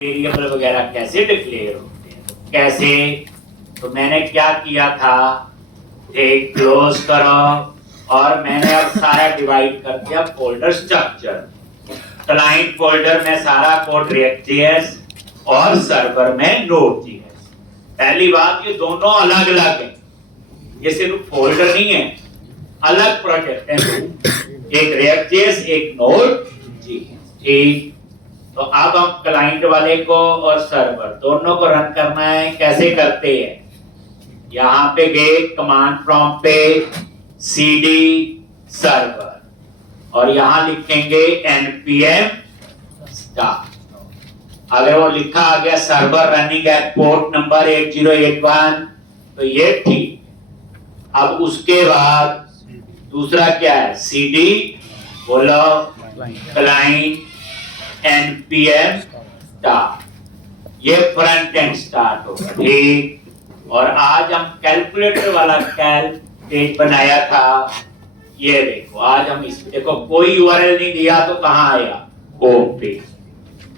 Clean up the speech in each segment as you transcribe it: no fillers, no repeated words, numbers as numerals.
Variable वगैरह कैसे declare होते हैं, कैसे। तो मैंने क्या किया था, एक क्लोज करो और मैंने अब सारा डिवाइड कर दिया फोल्डर स्ट्रक्चर। क्लाइंट फोल्डर में सारा कोड React.js और सर्वर में Node.js। पहली बात, ये दोनों अलग अलग है, ये सिर्फ फोल्डर नहीं है, अलग प्रोजेक्ट है, एक React.js एक Node.js। ठीक, तो अब हम क्लाइंट वाले को और सर्वर दोनों को रन करना है। कैसे करते हैं, यहां पे गए कमांड प्रॉम्प्ट पे cd सर्वर और यहां लिखेंगे npm start। अगर वो लिखा आ गया server running at port number 8081 तो ये ठीक। अब उसके बाद दूसरा क्या है, cd बोलो क्लाइंट npm start, ये फ्रंट एंड स्टार्ट होगा। ठीक, और आज हम कैलकुलेटर वाला पेज बनाया था। ये देखो, आज हम इसमें देखो कोई यूआरएल नहीं दिया तो कहां आया, होम पेज,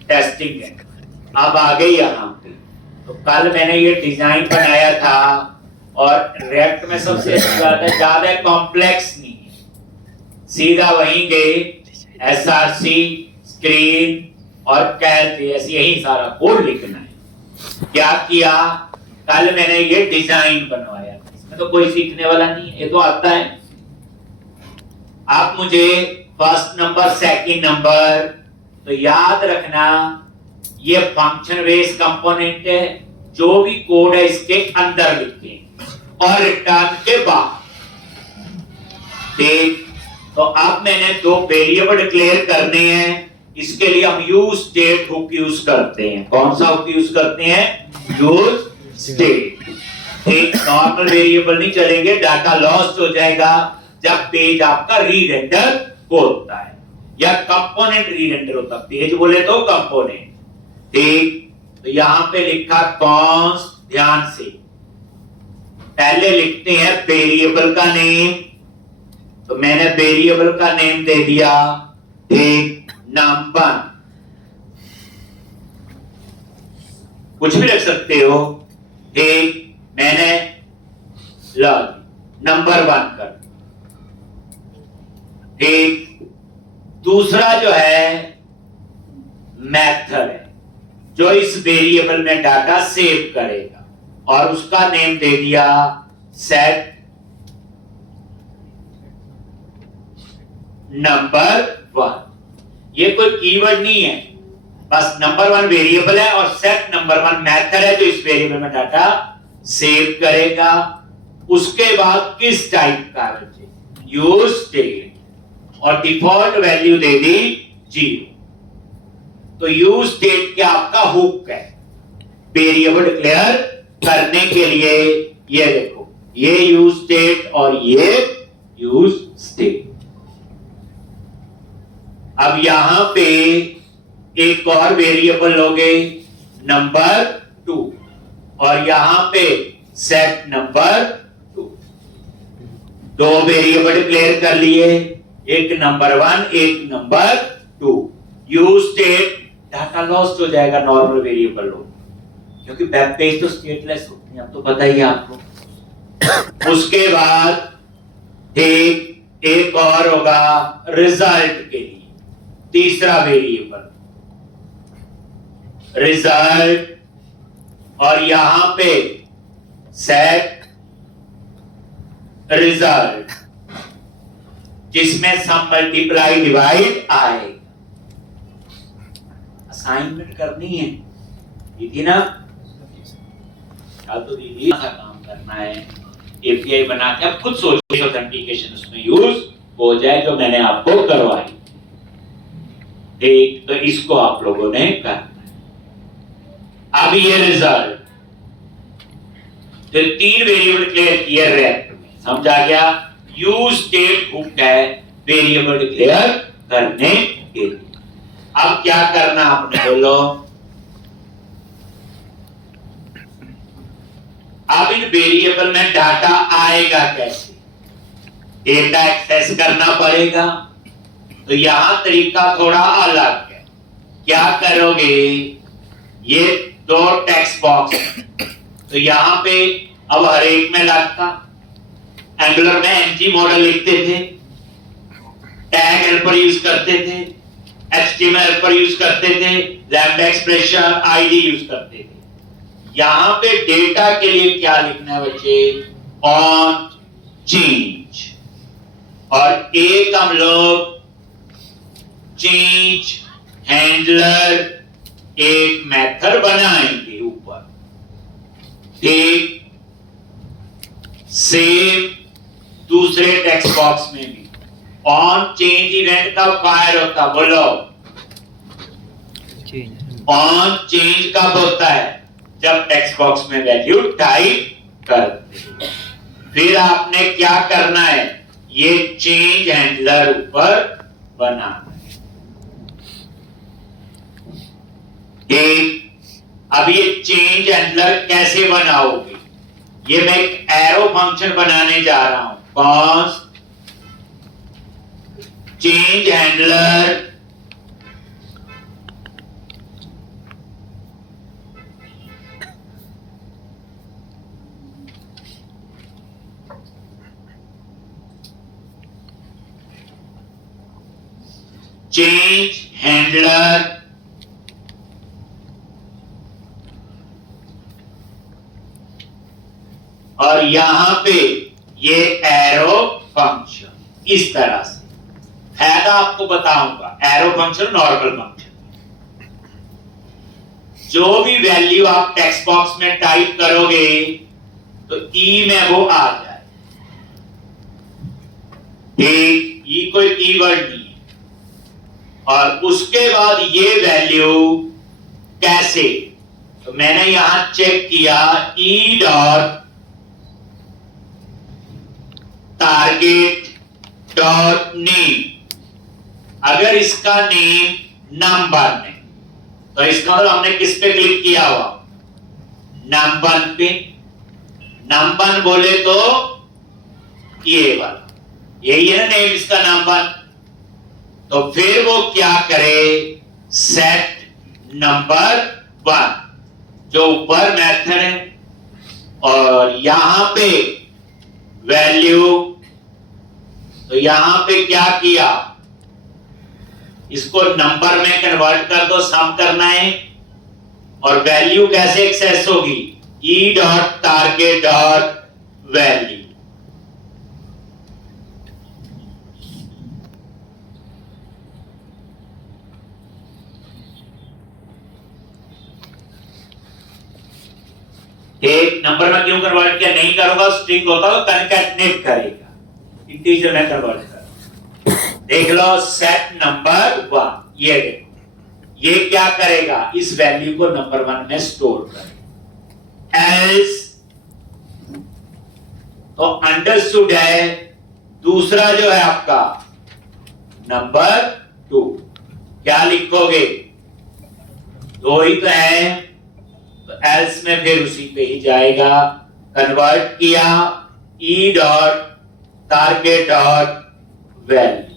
टेस्टिंग है। अब आ गई यहाँ पे। तो कल मैंने ये डिजाइन बनाया था और रिएक्ट में सबसे ज्यादा कॉम्प्लेक्स नहीं है, सीधा वहीं गए src स्क्रीन और कैल.js, यही सारा कोड लिखना है। क्या किया, कल मैंने ये डिजाइन बनवाया, इसमें तो कोई सीखने वाला नहीं है, ये तो आता है। आप मुझे फर्स्ट नंबर सेकंड नंबर तो याद रखना, ये फंक्शन बेस्ड कंपोनेंट है, जो भी कोड है इसके अंदर लिखें और रिटर्न के बाद। ठीक, तो अब मैंने दो वेरिएबल डिक्लेयर करने हैं, इसके लिए हम यूज स्टेट हुक यूज करते हैं। कौन सा हुक यूज करते हैं, यूज स्टेट। एक नॉर्मल वेरिएबल नहीं चलेंगे, डाटा लॉस्ट हो जाएगा जब पेज आपका रीरेंडर होता है या कंपोनेंट रीरेंडर होता है, पेज बोले तो कंपोनेंट। ठीक, तो यहां पे लिखा कॉन्स्ट, ध्यान से पहले लिखते हैं वेरिएबल का नेम, तो मैंने वेरिएबल का नेम दे दिया एक नंबर, कुछ भी रख सकते हो। एक मैंने नंबर 1 कर। एक दूसरा जो है मेथड है, जो इस वेरिएबल में डाटा सेव करेगा और उसका नेम दे दिया सेट नंबर 1। ये कोई कीवर्ड नहीं है, बस नंबर 1 वेरिएबल है और सेट नंबर 1 मेथड है जो इस वेरिएबल में डाटा सेव करेगा। उसके बाद किस टाइप का है, यूज स्टेट, और डिफॉल्ट वैल्यू दे दी 0। तो यूज स्टेट क्या आपका हुक है वेरिएबल डिक्लेयर करने के लिए। ये देखो, ये यूज स्टेट और ये यूज स्टेट। अब यहां पे एक और वेरिएबल लोगे नंबर 2 और यहां पे सेट नंबर 2। दो वेरिएबल डिक्लेयर कर लिए, एक नंबर 1 एक number 2। Use state, data lost हो जाएगा नॉर्मल वेरिएबल लोग, क्योंकि वेब पेज तो स्टेटलेस होते हैं, अब तो पता ही है आपको। उसके बाद एक और होगा रिजल्ट के लिए, तीसरा वेरिएबल रिजल्ट, और यहां पे सेट रिजल्ट, जिसमें सम मल्टीप्लाई डिवाइड आएगा। असाइनमेंट करनी है, दीदी ना, तो दीदी ऐसा काम करना है, एपीआई बना के अब खुद सोचिए ऑथेंटिकेशन उसमें यूज हो जाए, जो मैंने आपको करवाई। एक तो इसको आप लोगों ने करना है। अब ये रिजल्ट, तो 3 वेरिएबल क्लियर किए रिएक्ट में, समझ आ गया। यूज स्टेट हुक है वेरिएबल डिक्लेयर करने के लिए। अब क्या करना आपने, बोलो। अब इन वेरिएबल में डाटा आएगा कैसे, डेटा एक्सेस करना पड़ेगा। तो यहां तरीका थोड़ा अलग है। क्या करोगे, ये दो टेक्स्ट बॉक्स, तो यहां पे अब हर एक में लगता, एंगुलर में एनजी मॉडल लिखते थे, टैग हेल्पर यूज करते थे, एचटीएमएल हेल्पर यूज करते थे, लैम्बडा एक्सप्रेशन, आईडी यूज करते थे। यहां पे डेटा के लिए क्या लिखना है बच्चे? On change. और एक हम लोग चेंज हैंडलर एक मेथड बनाएंगे ऊपर, ठीक सेम दूसरे टेक्स्ट बॉक्स में भी ऑन चेंज इवेंट कब फायर होता? बोलो, ऑन चेंज कब होता है? जब टेक्स्ट बॉक्स में वैल्यू टाइप करते हैं। फिर आपने क्या करना है? ये चेंज हैंडलर ऊपर बनाना है। अब ये चेंज हैंडलर कैसे बनाओगे? ये मैं एक एरो फंक्शन बनाने जा रहा हूं। कौन? चेंज हैंडलर चेंज हैंडलर और यहां पे ये एरो फंक्शन इस तरह से फायदा आपको बताऊंगा। एरो फंक्शन, नॉर्मल फंक्शन, जो भी वैल्यू आप टेक्स्ट बॉक्स में टाइप करोगे तो ई में वो आ जाए, ठीक। ई कोई कीवर्ड नहीं है। और उसके बाद ये वैल्यू कैसे? तो मैंने यहां चेक किया, e dot target dot name. अगर इसका नेम नंबर नहीं, तो इसका मतलब हमने किस पे क्लिक किया हुआ? नंबर पे। नंबर बोले तो ये वाला, यही है ना नेम इसका, नंबर। तो फिर वो क्या करे? सेट नंबर 1, जो ऊपर मेथड है, और यहां पे वैल्यू, तो यहां पे क्या किया? इसको नंबर में कन्वर्ट कर दो, सम करना है। और वैल्यू कैसे एक्सेस होगी? ई डॉट टारगेट डॉट वैल्यू। एक नंबर में क्यों कन्वर्ट किया? नहीं करूंगा, स्ट्रिंग होता तो कनकैटनेट करेगा, इंटीजर में कन्वर्ट कर। देख लो, सेट नंबर 1, ये देखो, ये क्या करेगा? इस वैल्यू को नंबर 1 में स्टोर करेगा। एल्स तो अंडरस्टूड है। दूसरा जो है आपका नंबर 2, क्या लिखोगे? 2 ही तो है, तो एल्स में फिर उसी पे ही जाएगा। कन्वर्ट किया, e dot target dot value.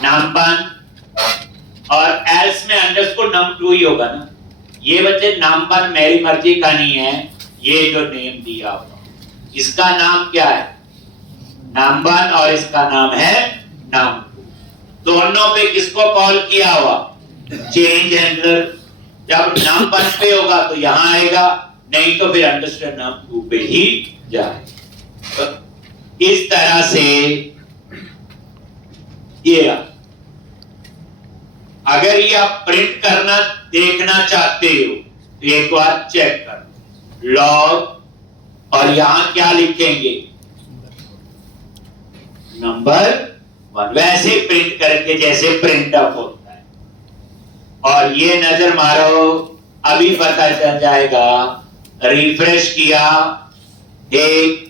नम1 और एल्स में अंडरस्कोर num2 ही होगा ना। ये बच्चे num1 मेरी मर्जी का नहीं है, ये जो नेम दिया हुआ इसका नाम क्या है? num1 और इसका नाम है num2। दोनों पे किसको कॉल किया हुआ? Change handler. जब num1 पे होगा तो यहां आएगा, नहीं तो फिर अंडरस्कोर num2 पे ही जाएगा। तो इस तरह से ये अगर ये आप प्रिंट करना देखना चाहते हो तो एक बार चेक कर लॉग, और यहां क्या लिखेंगे? नंबर 1, वैसे प्रिंट करके जैसे प्रिंट अप होता है। और ये नजर मारो, अभी पता चल जाएगा। रिफ्रेश किया, एक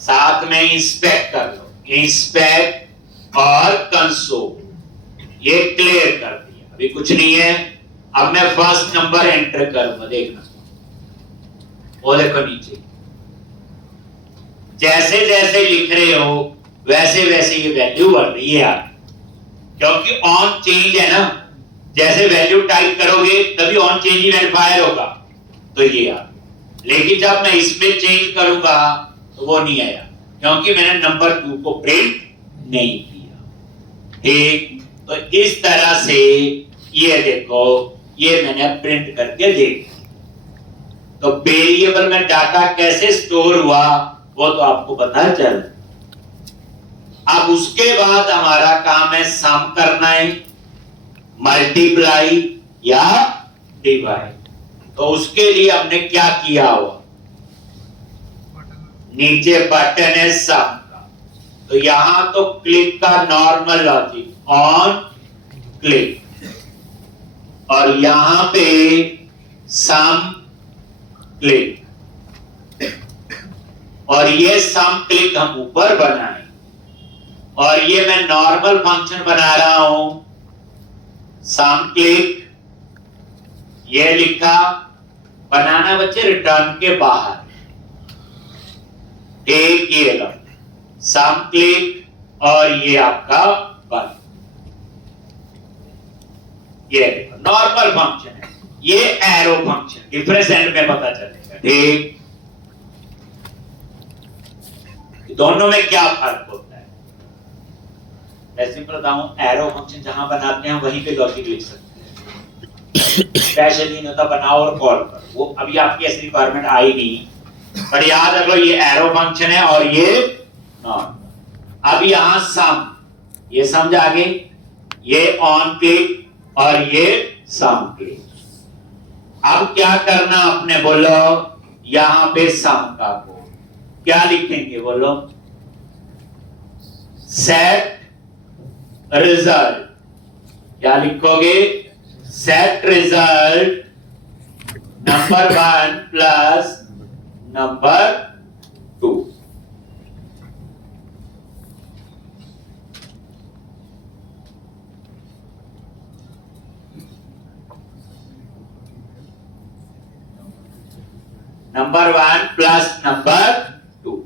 साथ में इंस्पेक्ट कर लो, इंस्पेक्ट और कंसोल, ये क्लियर कर दिया, अभी कुछ नहीं है। अब मैं फर्स्ट नंबर एंटर करूंगा, देखना वो देखो नीचे, जैसे जैसे लिख रहे हो वैसे वैसे ये वैल्यू बढ़ रही है यार, क्योंकि ऑन चेंज है ना, जैसे वैल्यू टाइप करोगे तभी ऑन चेंज इवेंट फायर होगा, तो ये यार। लेकिन जब मैं इसमें चेंज करूंगा तो वो नहीं आया, क्योंकि मैंने नंबर 2 को प्रिंट नहीं किया। ठीक, तो इस तरह से ये देखो, ये मैंने प्रिंट करके देख। तो वेरिएबल में डाटा कैसे स्टोर हुआ वो तो आपको पता चल। अब उसके बाद हमारा काम है सम करना है, मल्टीप्लाई या डिवाइड। तो उसके लिए हमने क्या किया हुआ, नीचे बटन है सम का, तो यहां तो क्लिक का नॉर्मल लॉजिक ऑन क्लिक, और यहां पे सम क्लिक, और ये सम क्लिक हम ऊपर बनाए, और ये मैं नॉर्मल फंक्शन बना रहा हूं सम क्लिक, ये लिखा, बनाना बच्चे रिटर्न के बाहर, एक ये सम क्लिक और ये आपका बन, ये नॉर्मल फंक्शन है, ये एरो फंक्शन, डिफरेंस एंड में पता चलेगा। ठीक, दोनों में क्या फर्क होता है, मैं सिंपल बताऊं, एरो फंक्शन जहां बनाते हैं वहीं पे लॉजिक लिख सकते हैं, स्पेशली नहीं होता बनाओ और कॉल करो, वो अभी आपकी ऐसी रिक्वायरमेंट आई नहीं, पर याद रखो ये एरो फंक्शन है और ये नॉर्मल। अब यहां सम, ये समझ आगे, ये ऑन क्लिक और ये सम क्लिक। अब क्या करना आपने, बोलो यहां पे सम का कोड क्या लिखेंगे, बोलो सेट रिजल्ट, क्या लिखोगे, set result number 1 plus number 2। Number 1 plus number 2।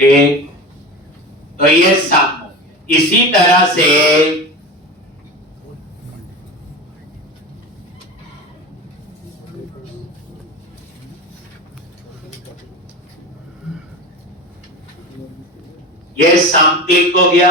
ठीक, तो ये सम हो गया। इसी तरह से ये सम क्लिक हो गया,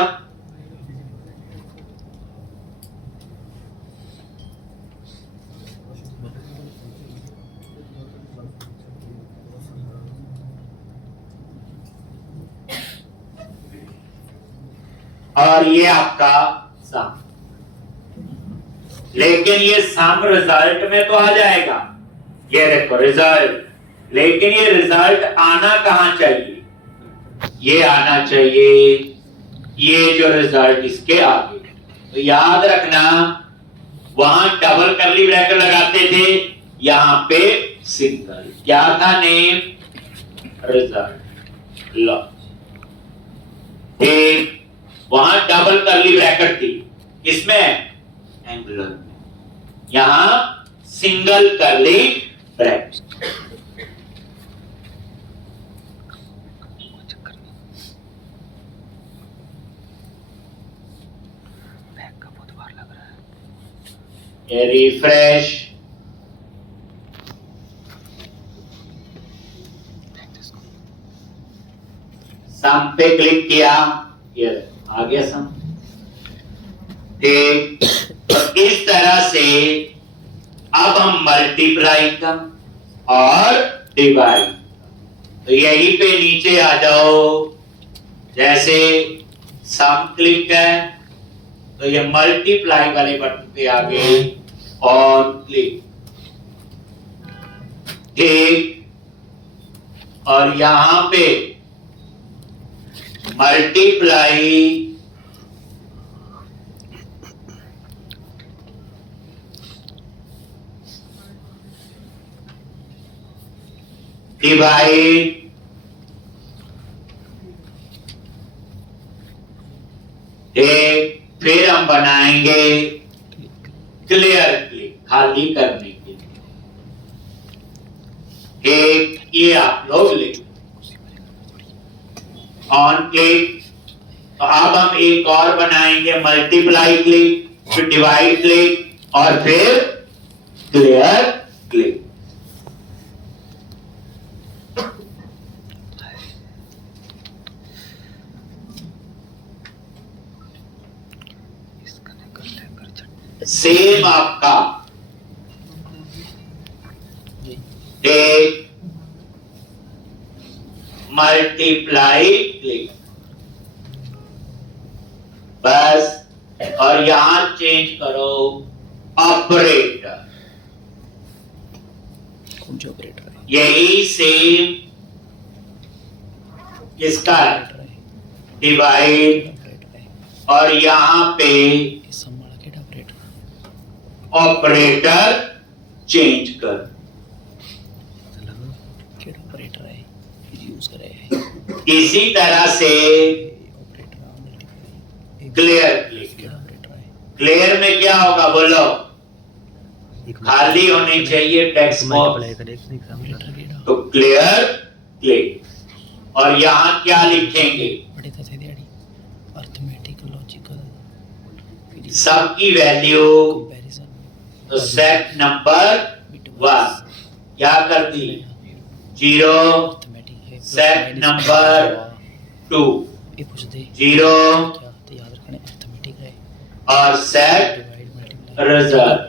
और ये आपका सम, लेकिन ये सम रिजल्ट में तो आ जाएगा, ये देखो रिजल्ट, लेकिन ये रिजल्ट आना कहां चाहिए, ये आना चाहिए ये जो रिजल्ट इसके आगे। तो याद रखना, वहां डबल करली ब्रैकेट लगाते थे, यहां पे सिंगल, क्या था नेम, रिजल्ट लॉ। ठीक, वहां डबल करली ब्रैकेट थी, इसमें एंगुलर में, यहां सिंगल करली ब्रैकेट। ये रिफ्रेश, सम पे क्लिक किया, ये आ गया सम। ठीक, तो इस तरह से अब हम मल्टीप्लाई का और डिवाइड, तो यहीं पे नीचे आ जाओ, जैसे सम क्लिक है तो ये मल्टीप्लाई वाले बटन पे आ गए, ऑन क्लिक, ठीक। और यहां पे मल्टीप्लाई डिवाइड एक, फिर हम बनाएंगे क्लियर क्लिक, खाली करने के लिए एक, ये आप लोग लिख ऑन क्लिक। तो अब हम एक और बनाएंगे मल्टीप्लाई क्लिक, फिर डिवाइड क्लिक और फिर क्लियर क्लिक। सेम आपका टेक मल्टीप्लाई क्लिक, बस। और यहां चेंज करो ऑपरेटर, कौन सा ऑपरेटर है? यही सेम किसका है, डिवाइड। और यहां पे ऑपरेटर चेंज कर, ऑपरेटर है यूज करे। इसी तरह से क्लियर क्लिक। क्लियर में क्या होगा बोलो, खाली होनी चाहिए टेक्स्ट बॉक्स, तो क्लियर क्लिक। और यहां क्या लिखेंगे, अर्थमेटिक लॉजिकल सबकी वैल्यू। तो सेट नंबर 1 क्या कर दी, 0। सेट नंबर 2 0 याद रखना अर्थमेटिक है और सेट रिजल्ट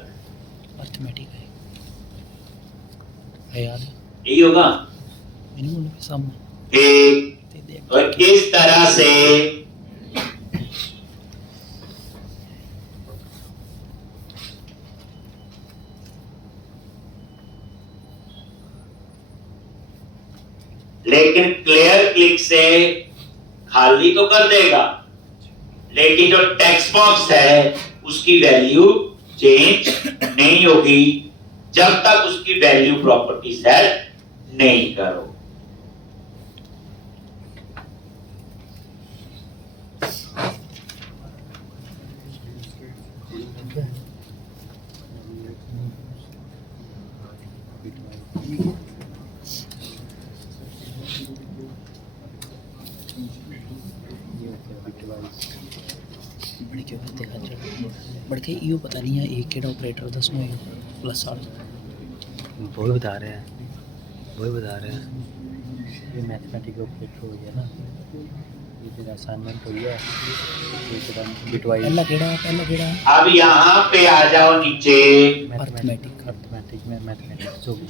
अर्थमेटिक है याद यही होगा, मिनिमम सम। ठीक। तो इस तरह से लेकिन क्लियर क्लिक से खाली तो कर देगा, लेकिन जो टेक्स्ट बॉक्स है उसकी वैल्यू चेंज नहीं होगी जब तक उसकी वैल्यू प्रॉपर्टी सेट नहीं करो। बड़के यू पता नहीं है एक केड़ा ऑपरेटर दसनो प्लस वाला वही बता रहे हैं ये मैथमेटिकल ऑपरेटर हो गया ना, ये तेरा असाइनमेंट हो गया, ये तेरा बिटवाइज पहला केड़ा। अब यहाँ पे आ जाओ नीचे, अर्थमेटिक में मैथमेटिक्स जो भी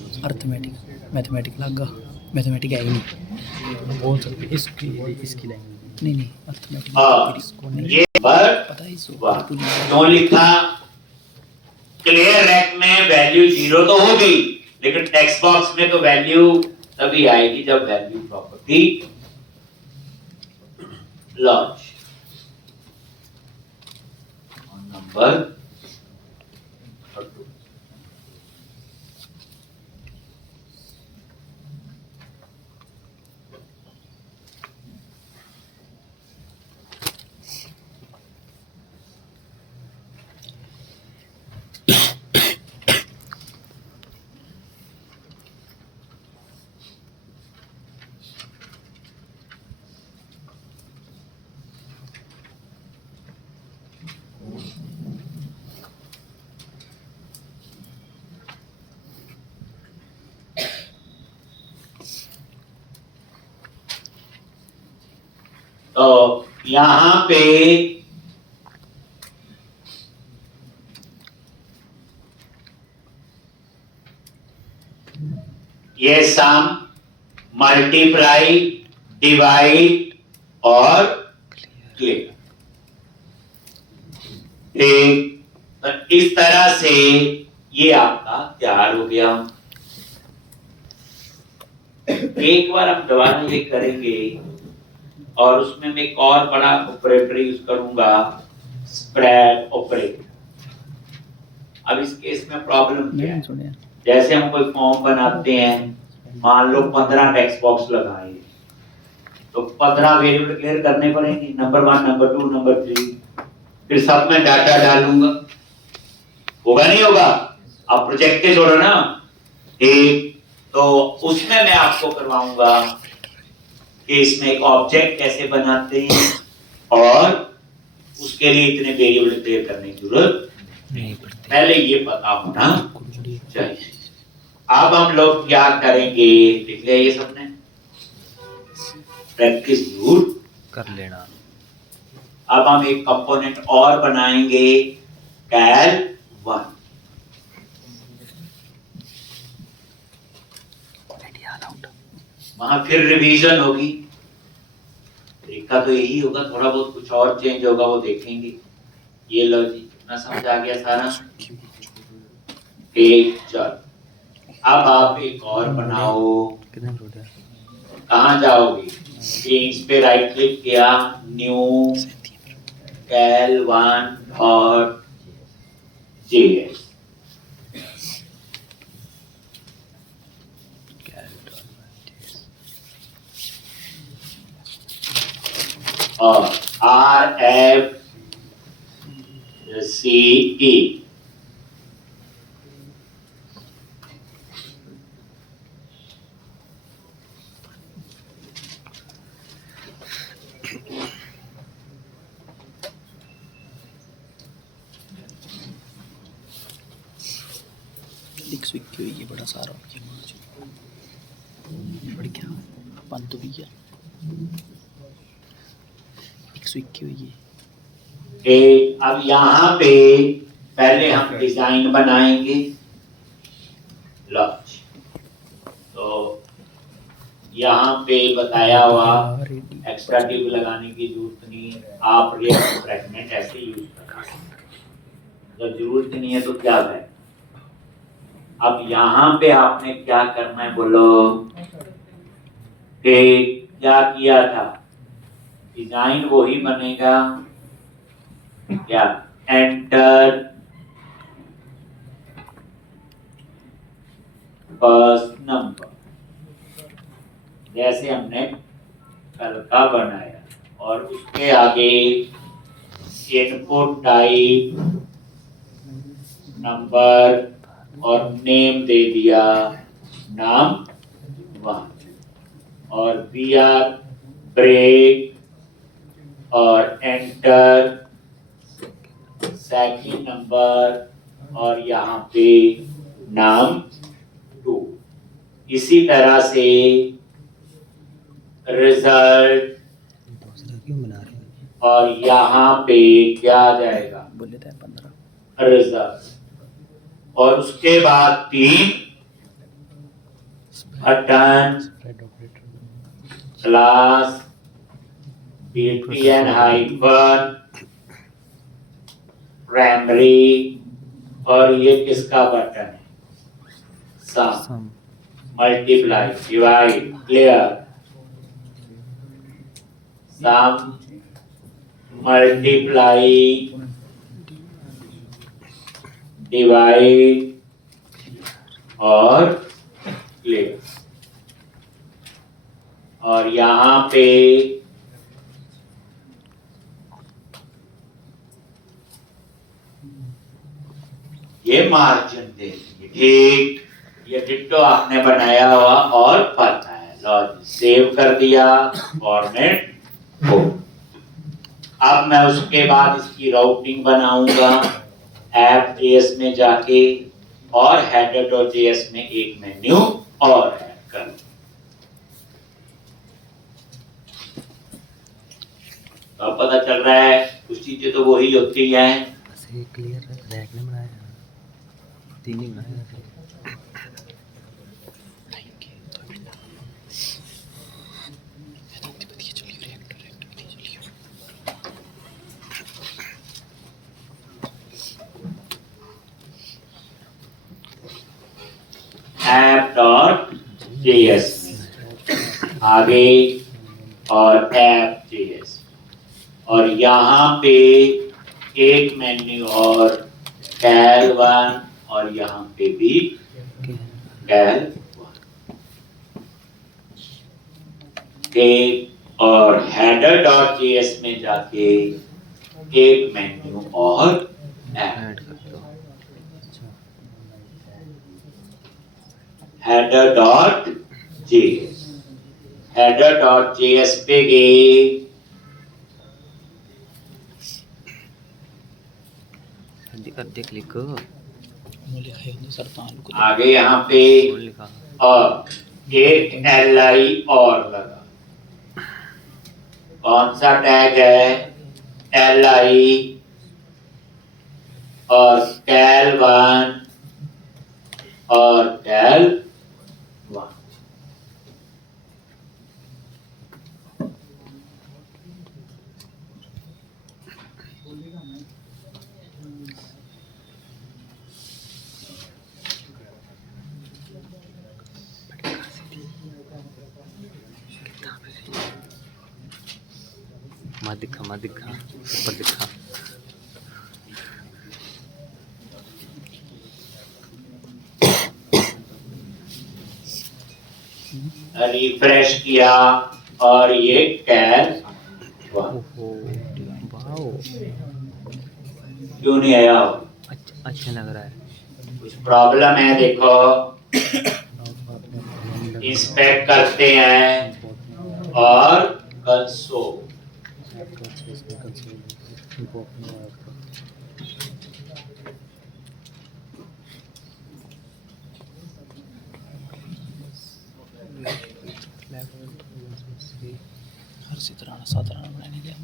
मैथमेटिक लगा, मैथमेटिक है ही नहीं, बोल सकते इसकी लैंग्वेज नहीं अर्थमेटिक ये पर पता ही क्यों लिखा, क्लियर रैक में वैल्यू 0 तो हो गई, लेकिन टेक्स्ट बॉक्स में तो वैल्यू तभी आएगी जब वैल्यू प्रॉपर्टी लॉन्च नंबर 2। तो यहां पे ये सम, मल्टीप्लाई, डिवाइड और क्लियर। ठीक, तो इस तरह से ये आपका तैयार हो गया। एक बार हम दोबारा ये करेंगे और उसमें मैं एक और बड़ा ऑपरेटर यूज करूंगा, स्प्रेड ऑपरेटर। अब इस केस में प्रॉब्लम क्या है, सुनिए जैसे हम कोई फॉर्म बनाते हैं, मान लो 15 टेक्स्ट बॉक्स लगाए, तो 15 वेरिएबल क्लियर करने पड़ेंगे, नंबर 1, नंबर 2, नंबर 3, फिर सब में डाटा डालूंगा, होगा नहीं होगा? आप प्रोजेक्ट के छोड़ो ना। ठीक, तो उसमें मैं आपको करवाऊंगा कि इसमें एक ऑब्जेक्ट कैसे बनाते हैं और उसके लिए इतने वेरिएबल क्लियर करने की जरूरत नहीं पड़ती, पहले ये पता होना चाहिए। अब हम लोग क्या करेंगे, लिख लिया ये सबने, प्रैक्टिस जरूर कर लेना। अब हम एक कंपोनेंट और बनाएंगे, कैल 1। वहां फिर रिवीजन होगी, तरीका तो यही होगा, थोड़ा बहुत कुछ और चेंज होगा वो देखेंगे। ये लो जी, कितना समझ आ गया सारा? ठीक, चल अब आप एक और बनाओ। कितने रोड है? कहाँ जाओगे? इस पे राइट क्लिक किया, न्यू कैल 1.js। और RFCE लिक्स विक की हुई है बड़ा सारा बढ़िया अपन तो भी है लिक्स विक की हुई है। अब यहाँ पे पहले हम डिजाइन बनाएंगे। लो, तो यहाँ पे बताया हुआ एक्स्ट्रा टिप लगाने की जरूरत नहीं है, आप रिएक्ट फ्रैगमेंट ऐसे यूज करना, जब जरूरत नहीं है तो क्या है। अब यहाँ पे आपने क्या करना है बोलो, कि क्या किया था, डिजाइन वही बनेगा, क्या एंटर फर्स्ट नंबर, जैसे हमने कल का बनाया, और उसके आगे इनपुट टाइप नंबर और नेम दे दिया नाम 1, और br ब्रेक और एंटर सेकंड नंबर और यहाँ पे नाम 2। इसी तरह से रिजल्ट, दूसरा क्यों बना रहे हैं? और यहाँ पे क्या आ जाएगा, बोले थे 15 रिजल्ट, और उसके बाद 3 button spread operator class btn hyphen primary, और ये किसका बटन है, सम, सम मल्टीप्लाई, डिवाइड, क्लियर, सम मल्टीप्लाई डिवाइड और क्लियर। और यहाँ पे ये मार्जिन दे दीजिए। ठीक, ये डिट्टो आपने बनाया हुआ और पता है, लो सेव कर दिया, फॉर्मेट हो। अब मैं उसके बाद इसकी राउटिंग बनाऊंगा app.js में जाके, और header.js में एक मेन्यू और ऐड कर, तो अब पता चल रहा है कुछ चीजें तो वही होती हैं। बस ये क्लियर है, रैक ने बनाया है, 3 ही बनाया है। JS में आगे और ऐप JS और यहाँ पे एक मेन्यू और कैल 1 और यहाँ पे भी कैल 1 एक और header.js में जाके एक मेन्यू और ऐड header.js header.js पे गए करते क्लिक वो लिखा है उन्हें सर तालुक आगे यहाँ पे लिखा और एक li और लगा कौन सा टैग है li और कैल 1 और कैल 1 मत दिखा ऊपर दिखा रिफ्रेश किया और ये कैल 1 ओहो वाओ क्यों नहीं आया अच्छा लग रहा है कुछ प्रॉब्लम है देखो इंस्पेक्ट करते हैं और कंसोल हर तरह साधारण बनाने दिया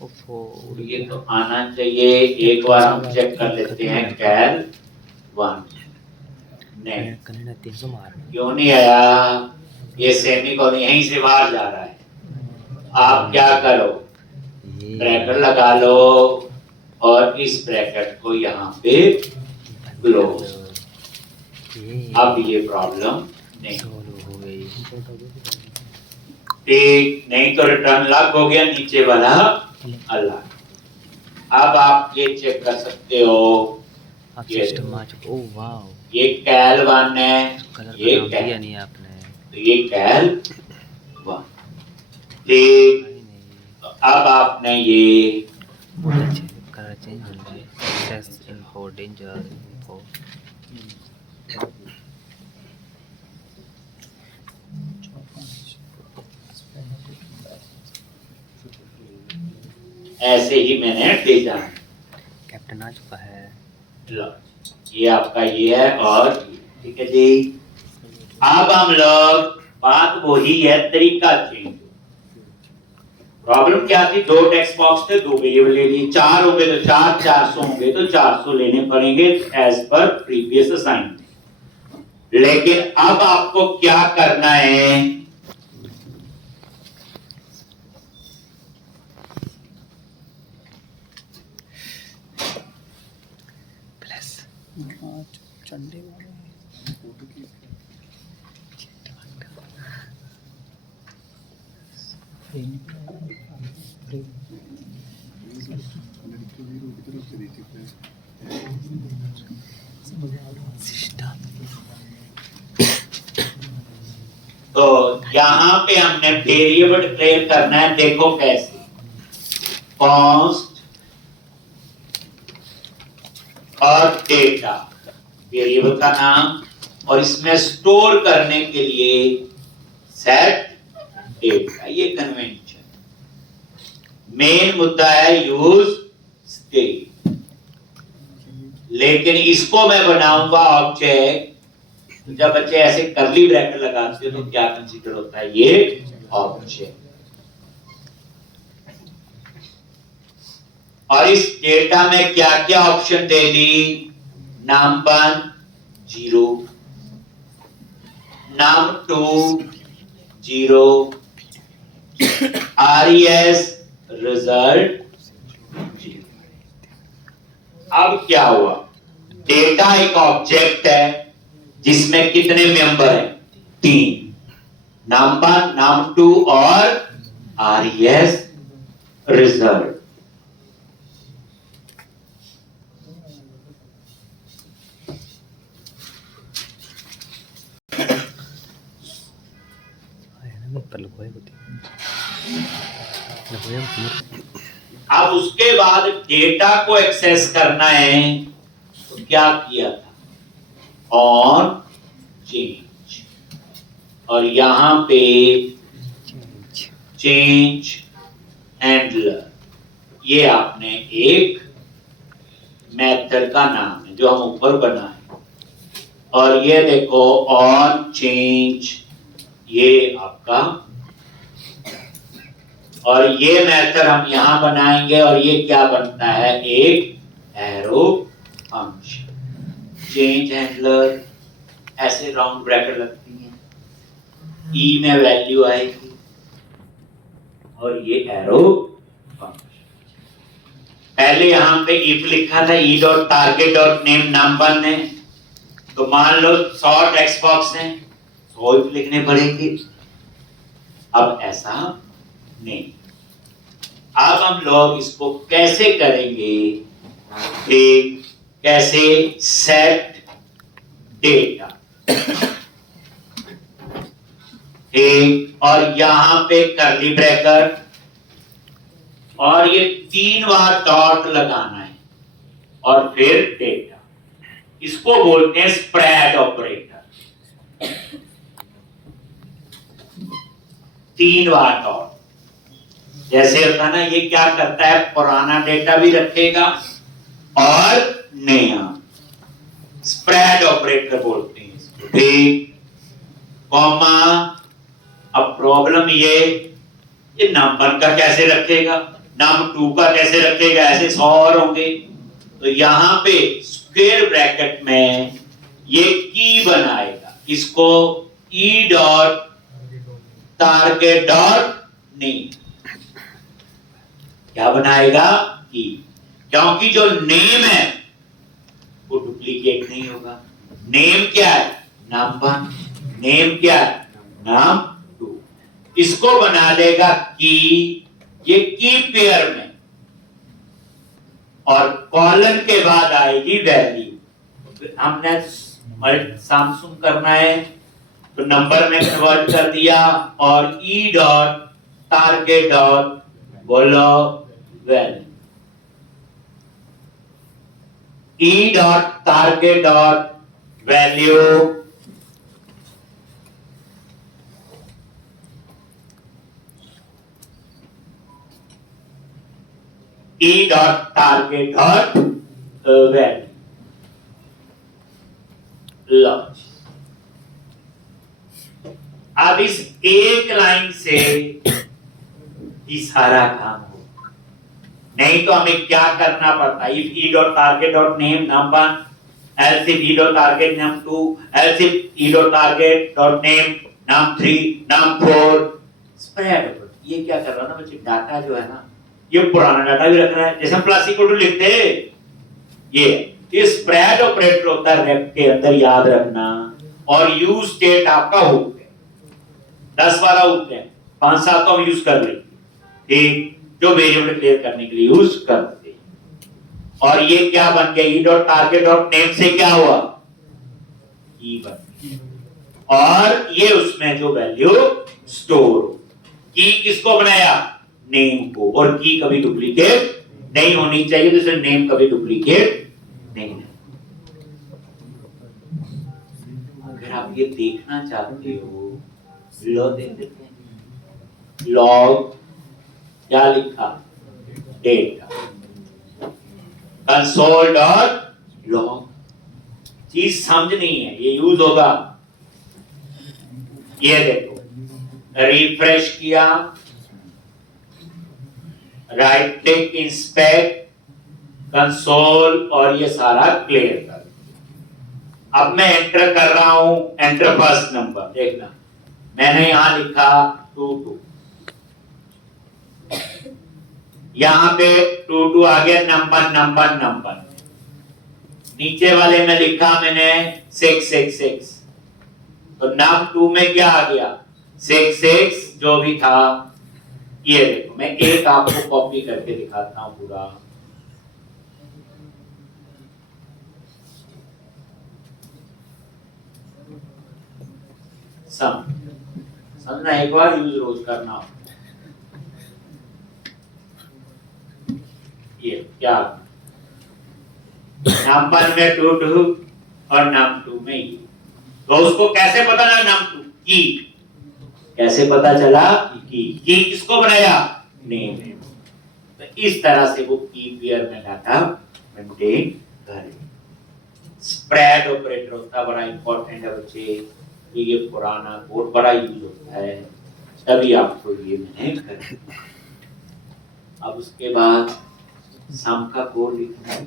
ओफो और ये तो आना चाहिए एक बार हम चेक कर लेते हैं कैल 1 नहीं कन्नड़ 300 मार क्यों नहीं आया ये सेमीकोलन यहीं से बाहर जा रहा है आप क्या करो ब्रैकेट लगा लो और इस ब्रैकेट को यहाँ पे क्लोज अब ये प्रॉब्लम नहीं हो गई ठीक नहीं तो रिटर्न लॉक हो गया नीचे वाला अल्लाह अब आप ये चेक कर सकते हो अब ये सिस्टम आ चुका ओ वाओ ये कैल 1 है कलर ये का कैल दिया नहीं आपने तो ये कैल 1 ठीक तो अब आपने ये बहुत अच्छे कलर चेंज हो गए टेस्ट इन्फो डेंजर इन्फो ऐसे ही मैंने भेजा कैप्टन आ चुका है लो ये आपका ये है और ठीक है जी अब हम लोग बात वही है तरीका चेंज प्रॉब्लम क्या थी दो टेक्स्ट बॉक्स थे दो वेरिएबल ले लिए 4 होंगे तो 400 होंगे तो 400 लेने पड़ेंगे एज पर प्रीवियस असाइनमेंट लेकिन अब आपको क्या करना है प्लस चंडे वाले तो यहां पे हमने वेरिएबल डिक्लेयर करना है देखो कैसे कॉन्स्ट और डेटा वेरिएबल का नाम और इसमें स्टोर करने के लिए सेट डेटा ये कन्वेंशन मेन मुद्दा है यूज स्टेट लेकिन इसको मैं बनाऊंगा ऑब्जेक्ट जब बच्चे ऐसे करली ब्रैकेट लगाते हैं तो क्या कंसीडर होता है ये ऑब्जेक्ट और इस डेटा में क्या क्या ऑप्शन दे दी नाम 1 0 नाम 2 0 RES रिजल्ट 0 अब क्या हुआ डेटा एक ऑब्जेक्ट है जिसमें कितने मेंबर हैं 3 num 1 num 2 और RES रिजल्ट। पर लगवाए होते लगवाए अब उसके बाद डेटा को एक्सेस करना है तो क्या किया था, ऑन चेंज, और यहां पे चेंज हैंडलर, ये आपने एक मेथड का नाम है जो हम ऊपर बनाए। और ये देखो ऑन चेंज, ये आपका, और ये मेथड हम यहां बनाएंगे और ये क्या बनता है, एक एरो फंक्शन। चेंज हैंडलर ऐसे राउंड ब्रैकेट लगती है, ई में वैल्यू आएगी और ये एरो फंक्शन। पहले यहां पे इफ लिखा था ई dot target dot name number ने, तो मान लो 100 टेक्स्ट बॉक्स है, 100 इफ लिखने पड़ेंगे। अब ऐसा नहीं। अब हम लोग इसको कैसे करेंगे, एक कैसे सेट डेटा, एक और यहां पे कर्ली ब्रैकेट, और ये 3 बार डॉट लगाना है और फिर डेटा। इसको बोलते हैं स्प्रेड ऑपरेटर। 3 बार डॉट, जैसे होता ना, ये क्या करता है, पुराना डेटा भी रखेगा और नया। स्प्रेड ऑपरेटर बोलते हैं इसको, ठीक, कॉमा। अब प्रॉब्लम ये नंबर का कैसे रखेगा, नम 2 का कैसे रखेगा, ऐसे 100 और होंगे। तो यहां पे स्क्वायर ब्रैकेट में ये की बनाएगा, इसको ई डॉट टारगेट डॉट नेम, क्या बनाएगा, की, क्योंकि जो नेम है वो डुप्लीकेट नहीं होगा। नेम क्या है, नंबर, नेम क्या है, नाम 2, इसको बना देगा की, ये की पेयर में, और कॉलन के बाद आएगी वैल्यू। हमने सैमसंग करना है तो नंबर में कन्वर्ट कर दिया, और ई डॉट टारगेट डॉट बोलो value, e dot target dot value, e dot target dot value. लो, अब इस एक लाइन से ही सारा काम हो, नहीं तो हमें क्या करना पड़ता, if e dot target dot name num 1, else if e dot target num 2, else if e dot target dot name num 3, num 4, spread. ये क्या कर रहा है ना बच्चे, डाटा जो है ना, ये पुराना डाटा भी रखना है, जैसे हम प्लस इक्वल टू लिखते हैं, ये स्प्रेड ऑपरेटर होता है रेप के अंदर, याद रखना। और यूज स्टेट आपका हुक है, 10-12 हुक है, 5-7 तो हम यूज कर लेंगे, ठीक, जो वेरिएबल डिक्लेयर करने के लिए यूज करते हैं। और ये क्या बन गया, ई डॉट टारगेट डॉट नेम से क्या हुआ, ई बन गया, और ये उसमें जो वैल्यू स्टोर, की किसको बनाया, नेम को, और की कभी डुप्लीकेट नहीं होनी चाहिए, तो इसलिए नेम कभी डुप्लीकेट नहीं है। अगर आप ये देखना चाहते हो, लो देख लेते हैं, लॉग क्या लिखा, डेटा, कंसोल डॉट लॉग, चीज समझनी है, ये यूज होगा। ये देखो, रिफ्रेश किया, राइट क्लिक, इंस्पेक्ट, कंसोल, और ये सारा क्लियर कर। अब मैं एंटर कर रहा हूं, एंटर फर्स्ट नंबर, देखना मैंने यहां लिखा 22, यहां पे 22 आ गया, नंबर, नीचे वाले में लिखा मैंने 666, तो नम 2 में क्या आ गया 6 जो भी था। ये देखो मैं एक आपको कॉपी करके दिखाता हूं पूरा। समझना, एक बार यूज रोज करना। ये क्या नाम 1 में 2 और नाम 2 में ये। तो उसको कैसे पता चला नाम 2 की, कैसे पता चला की किसको बनाया नेम। तो इस तरह से वो की पेयर में डाटा मेंटेन करे। स्प्रेड ऑपरेटर होता बड़ा इंपॉर्टेंट है बच्चे, ये पुराना कोड बड़ा यूज होता है, तभी आपको ये मैंने कर। अब उसके बाद सम का कोड लिखना है,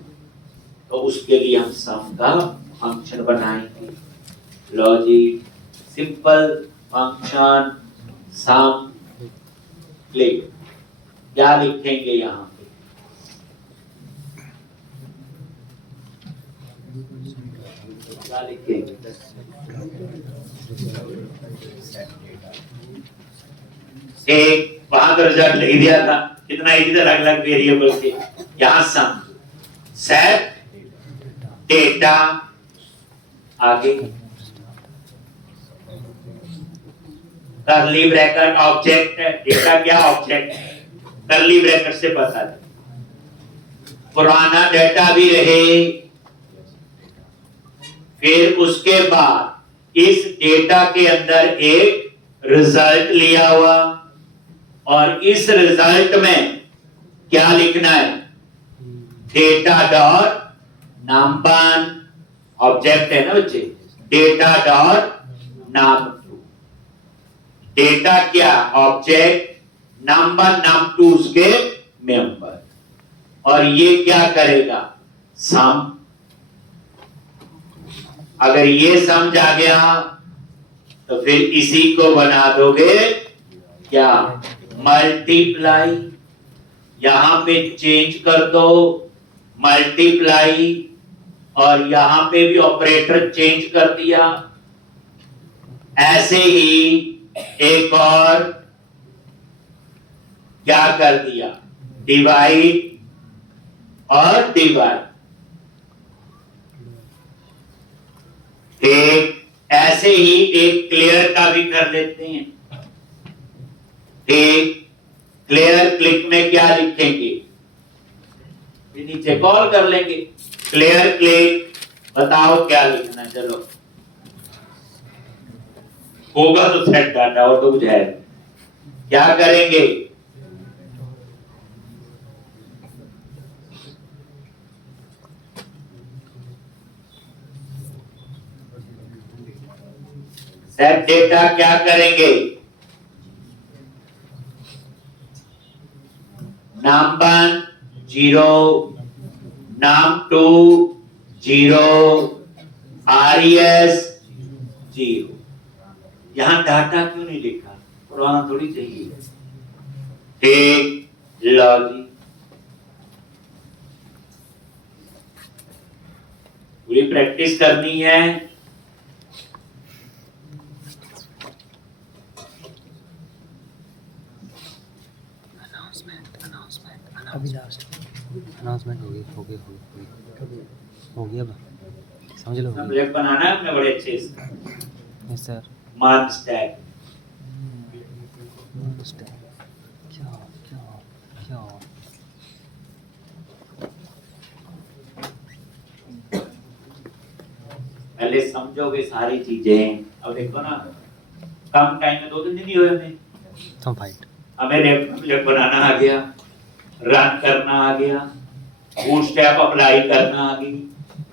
तो उसके लिए हम सम का फंक्शन बनाएंगे। लॉजिक सिंपल फंक्शन सम लिख, क्या लिखेंगे यहाँ पे क्या लिखेंगे एक वहां तो रिजल्ट लिख दिया था, कितना इजी था, अलग अलग वेरिएबल से। यहां सम सेट डेटा, आगे करली ब्रैकेट ऑब्जेक्ट है, डेटा क्या ऑब्जेक्ट है, करली ब्रैकेट से पता है पुराना डेटा भी रहे। फिर उसके बाद इस डेटा के अंदर एक रिजल्ट लिया हुआ, और इस रिजल्ट में क्या लिखना है डेटा डॉट नंबर, ऑब्जेक्ट है ना बच्चे, डेटा डॉट नाम 2, डेटा क्या ऑब्जेक्ट, नंबर नाम 2 उसके मेंबर, और ये क्या करेगा सम। अगर ये समझ आ गया तो फिर इसी को बना दोगे क्या मल्टीप्लाई, यहां पे चेंज कर दो मल्टीप्लाई, और यहां पे भी ऑपरेटर चेंज कर दिया। ऐसे ही एक और क्या कर दिया डिवाइड और डिवाइड। एक ऐसे ही एक क्लियर का भी कर लेते हैं। एक क्लियर क्लिक में क्या लिखेंगे, नीचे कॉल कर लेंगे क्लियर क्लिक, बताओ क्या लिखना, चलो होगा तो सेट डाटा और तो बुझाएगा। क्या करेंगे सेट डेटा, क्या करेंगे नाम 1 0, नाम 2 0, RES 0। यहां डाटा क्यों नहीं लिखा, पुराना थोड़ी चाहिए। ठीक लॉजिक पूरी प्रैक्टिस करनी है। अनाउंसमेंट हो गया समझ लो, सब्जेक्ट बनाना है अपने बड़े अच्छे से। Yes sir. मार्क स्टैक क्या क्या क्या पहले समझोगे सारी चीजें। अब देखो ना कम टाइम में 2-3 दिन ही हुए हमें, तो फाइट हमें लेफ्ट बनाना आ गया, रन करना आ गया, बूटस्ट्रैप अप्लाई करना आ गई,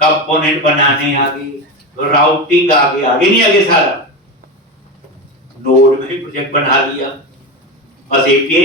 कंपोनेंट बनाने आ गई, राउटिंग आगे नहीं आगे सारा नोड में ही प्रोजेक्ट बना लिया, बस एपीआई